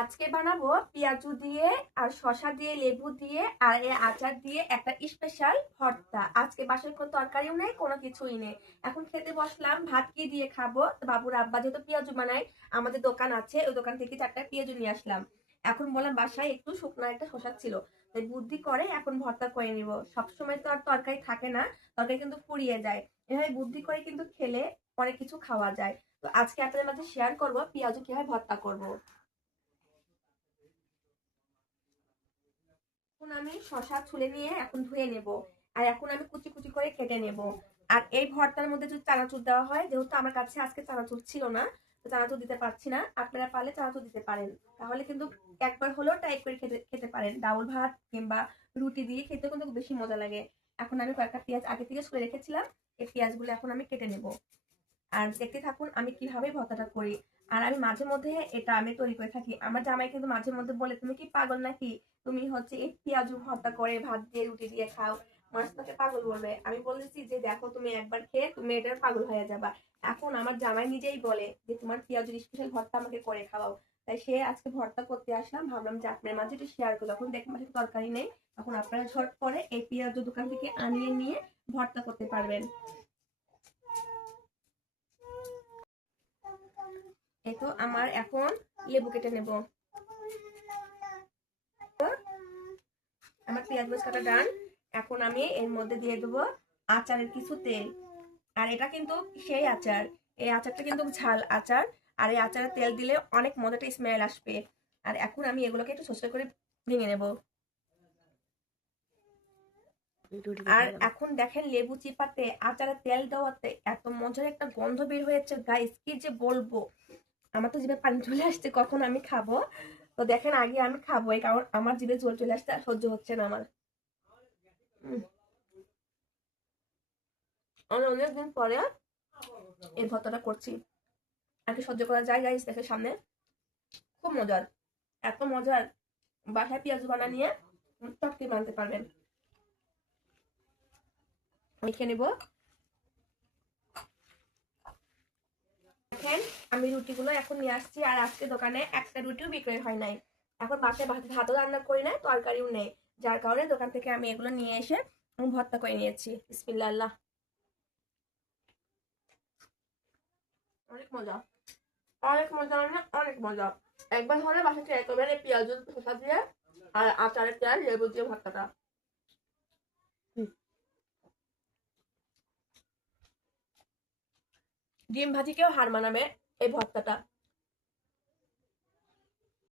আজকে বানাবো পেঁয়াজু দিয়ে আর শসা দিয়ে লেবু দিয়ে আর এই আচার দিয়ে একটা স্পেশাল ভর্তা। আজকে বাসায় কোনো তরকারিও নেই, কোনো কিছুই নেই। এখন খেতে বসলাম, ভাত কি দিয়ে খাবো? তো বাবুর আব্বা যেহেতু পেঁয়াজু বানায়, আমাদের দোকান আছে, ওই দোকান থেকে 4টা পেঁয়াজু নিয়ে আসলাম। এখন বললাম বাসায় একটু শুকনো একটা শসা ছিল, তাই বুদ্ধি করে এখন ভর্তা করে নিব। সবসময় তো আর তরকারি থাকে না, তরকারি কিন্তু ফুরিয়ে যায়। এভাবে বুদ্ধি করে কিন্তু খেলে অনেক কিছু খাওয়া যায়। তো আজকে আপনাদের মাঝে শেয়ার করবো পেঁয়াজু কিভাবে ভর্তা করবো। এখন আমি শসা ছুলে নিয়ে এখন ধুয়ে নেব, আর এখন আমি কুচি কুচি করে কেটে নেব। আর এই ভর্তার মধ্যে যদি চানাচুর দেওয়া হয়, যেহেতু আমার কাছে আজকে চানাচুর ছিল না, তো চানাচুর দিতে পারছি না, আপনারা পারলে চানাচুর দিতে পারেন। তাহলে কিন্তু একবার হলেও ট্রাই করে খেতে খেতে পারেন, ডাউল ভাত কিংবা রুটি দিয়ে খেতে কিন্তু বেশি মজা লাগে। এখন আমি কয়েকটা পেঁয়াজ আগে থেকে ছুলে রেখেছিলাম, এই পেঁয়াজগুলো এখন আমি কেটে নেব। আর দেখতে থাকুন আমি কিভাবে ভর্তাটা করি। আর আমি মাঝে মধ্যে এটা আমি তৈরি করে থাকি। আমার জামাই কিন্তু মাঝে মধ্যে বলে, তুমি কি পাগল নাকি, তুমি হচ্ছে এই পেঁয়াজু ভর্তা করে ভাত দিয়ে রুটি দিয়ে খাও, মানুষ তোমাকে পাগল বলবে। আমি বলেছি যে দেখো, তুমি একবার খেয়ে তুমি এটার পাগল হয়ে যাবা। এখন আমার জামাই নিজেই বলে যে তোমার পেঁয়াজুর স্পেশাল ভর্তা আমাকে করে খাওয়াও। তাই সে আজকে ভর্তা করতে আসলাম, ভাবলাম যে আপনার মাঝে একটু শেয়ার করি। যখন দেখবেন মাঝে তরকারি নেই, তখন আপনারা ঝট করে এই পেঁয়াজু দোকান থেকে আনিয়ে নিয়ে ভর্তা করতে পারবেন। এই তো আমার এখন লেবু কেটে নেব। আমার পেঁয়াজ মরিচ কাটা ডান। এখন আমি এর মধ্যে দিয়ে দেবো আচারের কিছু তেল। আর এটা কিন্তু সেই আচার, এই আচারটা কিন্তু ঝাল আচার। আর এই আচারে তেল দিলে অনেক মজাটা স্মেল আসবে। আর এখন আমি এগুলোকে একটু সস্তা করে ভেঙে নেব। আর এখন দেখেন লেবু চিপাতে আচারে তেল দেওয়াতে এত মজার একটা গন্ধ বের হয়েছে গাইস, কি যে বলবো। আমার তো জিভে পানি চলে আসছে, কখন আমি খাবো। তো দেখেন আগে আমি খাবো, এই কারণ আমার জিভে জল চলে আসছে, আর সহ্য হচ্ছে না আমার। উম, আমি অনেকদিন পরে এই ভর্তাটা করছি, আর কি সহ্য করা যায় গাইস? দেখে সামনে খুব মজার, এত মজার। বাসায় পেঁয়াজ বানা নিয়ে চটকি বানাতে পারবেন। আমি খেয়ে নেবো। দেখেন আমি রুটিগুলো এখন নিয়ে আসছি, আর আজকে দোকানে একটা রুটিও বিক্রয় হয় নাই। এখন বাসায় ভাতও রান্না করি নাই, তরকারিও নেই, যার কারণে দোকান থেকে আমি এগুলো নিয়ে এসে ভর্তা করে নিয়েছি। বিসমিল্লাহ। অনেক মজা, অনেক মজা, মানে অনেক মজা। একবার হলে বাসায় ট্রাই করবেন এই পেঁয়াজ শসা দিয়ে আর আচারের তেল লেবু দিয়ে ভর্তাটা। ডিম ভাজি কেউ হার মানাবে এই ভর্তাটা।